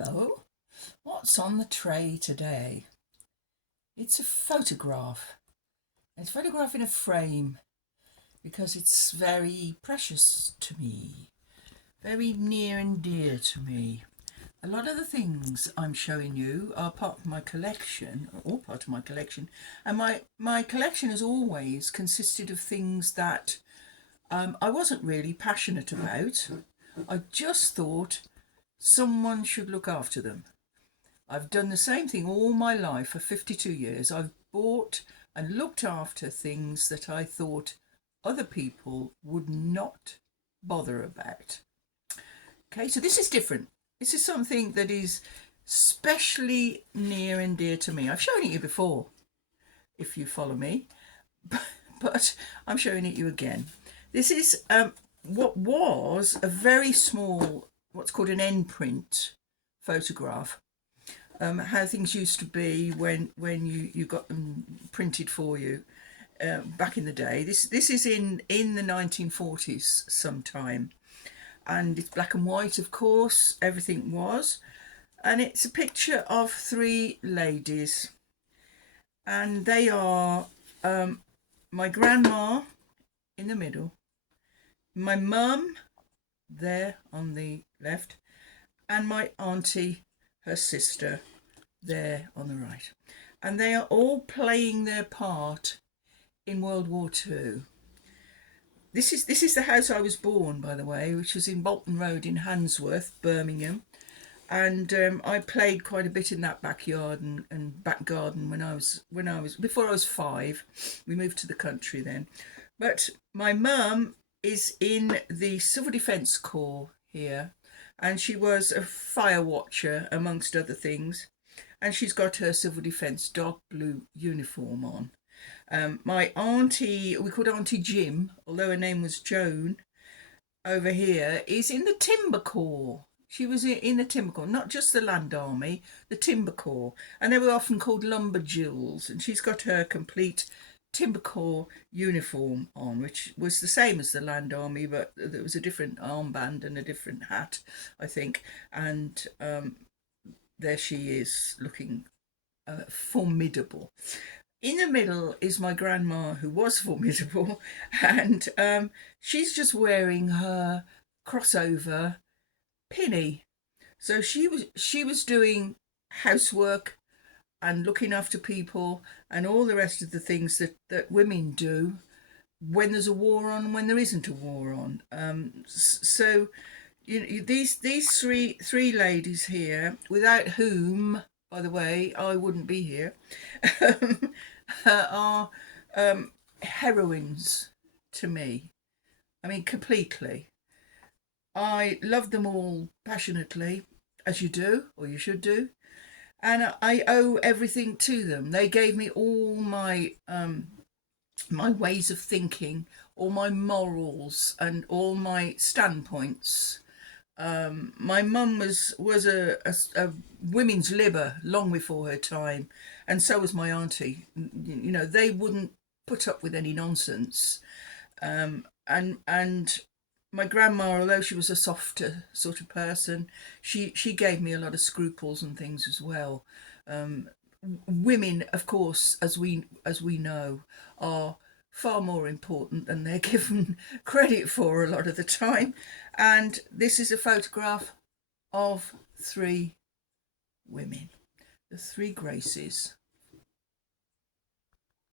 Hello, what's on the tray today? It's a photograph. It's a photograph in a frame because it's very precious to me, very near and dear to me. A lot of the things I'm showing you are part of my collection, or all part of my collection, and my collection has always consisted of things that I wasn't really passionate about. I just thought someone should look after them. I've done the same thing all my life for 52 years. I've bought and looked after things that I thought other people would not bother about. Okay, so this is different. This is something that is specially near and dear to me. I've shown it you before, if you follow me, but I'm showing it you again. This is what was a very small, what's called an end print photograph. How things used to be when you got them printed for you back in the day. This is in the 1940s sometime, and it's black and white, of course. Everything was, and it's a picture of three ladies, and they are my grandma in the middle, my mum there on the left, and my auntie, her sister, there on the right. And they are all playing their part in World War Two. This is the house I was born, by the way, which was in Bolton Road in Handsworth, Birmingham. And I played quite a bit in that backyard and back garden when I was before I was 5. We moved to the country then. But my mum is in the Civil Defence Corps here, and she was a fire watcher amongst other things, and she's got her civil defence dark blue uniform on. My auntie, we called Auntie Jim, although her name was Joan, over here, is in the Timber Corps. She was in the Timber Corps, not just the Land Army, the Timber Corps. And they were often called Lumberjills. And she's got her complete Timber Corps uniform on, which was the same as the Land Army, but there was a different armband and a different hat, I think. And there she is, looking formidable. In the middle is my grandma, who was formidable, and she's just wearing her crossover pinny. So she was doing housework and looking after people and all the rest of the things that women do when there's a war on and when there isn't a war on. So these three ladies here, without whom, by the way, I wouldn't be here, are heroines to me. I mean, completely. I love them all passionately, as you do, or you should do, and I owe everything to them. They gave me all my ways of thinking, all my morals, and all my standpoints. My mum was a women's libber long before her time, and so was my auntie. They wouldn't put up with any nonsense. And my grandma, although she was a softer sort of person, she gave me a lot of scruples and things as well. Um, Women, of course, as we know, are far more important than they're given credit for a lot of the time. And this is a photograph of three women, the three Graces.